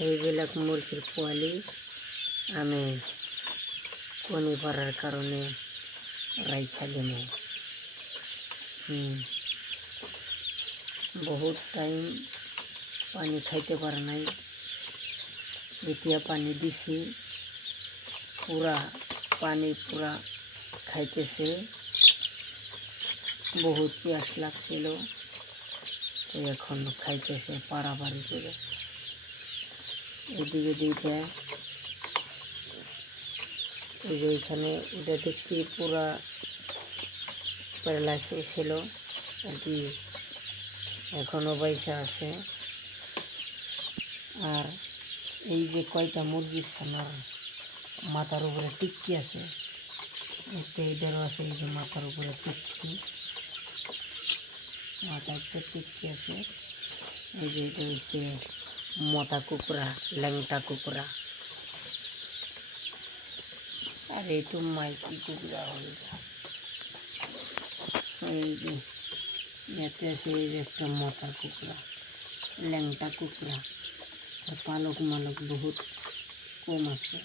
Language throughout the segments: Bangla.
এইবিলাক মুরগির পোয়ালি আমি কণী পারার কারণে রাইখা দেবো। বহুত টাইম পানি খাইতে পারে নাই, এতিয়া পানি দিছি, পুরা পানি পুরা খাইতেছে। বহুত পিয়াস লাগছিল, এখন খাইতেছে পারাপারি করে। এদিকে দুইটা, ওই যে ওইখানে ওটা দেখছি পুরা প্যারালাইসিস ছিল আর কি, এখনও পয়সা আছে। আর এই যে কয়টা মুরগির ছানার মাথার উপরে টিক্কি আছে, একটা এদেরও আছে। এই যে মাথার উপরে টিক্কি, মাথায় একটা টিক্কি আছে। এই যে এটা হচ্ছে মতা কুকুরা, ল্যাংটা কুকুরা। আর এই তো মাইকি কুকুরা হয়ে যায়। এই যে এতে আছে এই যে একটা মতা কুকুরা, ল্যাংটা কুকুরা। আর পালক মালক বহুত কম আছে।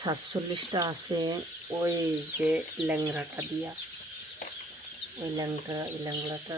47টা আছে ওই যে ল্যাংড়াটা দিয়া, ওই ল্যাংড়াটা